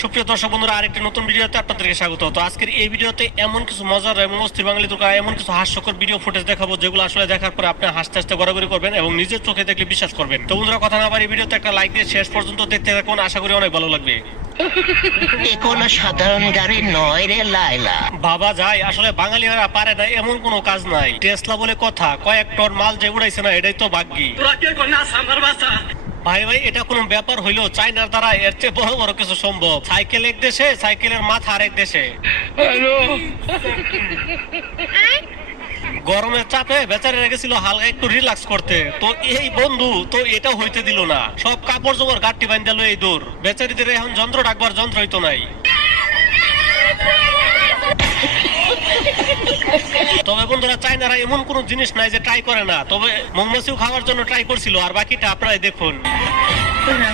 সুপ্রিয় দর্শক বন্ধুরা, আরেকটি নতুন ভিডিওতে আপনাদেরকে স্বাগত। তো আজকের এই ভিডিওতে এমন কিছু মজার এবং অস্থির বাঙালি তোকা এমন কিছু হাস্যকর ভিডিও ফুটেজ দেখাবো, যেগুলো আসলে দেখার পরে আপনি হাসতে হাসতে গড়াগড়ি করবেন এবং নিজের চোখে দেখলে বিশ্বাস করবেন। তো বন্ধুরা, কথা না বাড়িয়ে ভিডিওতে একটা লাইক দিয়ে শেষ পর্যন্ত দেখতে থাকুন, আশা করি অনেক ভালো লাগবে। এ কোনো সাধারণ গাড়ি নয় রে লাইলা। বাবা যায়, আসলে বাঙালিরা পারে না এমন কোনো কাজ নাই। টেসলা বলে কথা, কয়েক টন মাল যে উড়াইছে না, এটাই তো ভাগ্যি। ভাই ভাই, এটা কোনো ব্যাপার হইলো? চাইনার দ্বারা এর চেয়ে বড় বড় কিছু সম্ভব। সাইকেল এক দেশে, সাইকেলের মাথা আরেক দেশে। গরমের চাপে বেচারা গেছিল হালকা একটু রিল্যাক্স করতে, তো এই বন্ধু তো এটা হইতে দিল না। সব কাপড় জোপড় গাঁটটি বাঁধল এই দূর। বেচারিদের এখন যন্ত্র ডাকবার যন্ত্রই তো নাই। তবে বন্ধুরা, চাইনারা এমন কোন জিনিস নাই যে ট্রাই করে না। তবে মৌমাছিও খাওয়ার জন্য ট্রাই করছিল, আর বাকিটা আপনারাই দেখুন।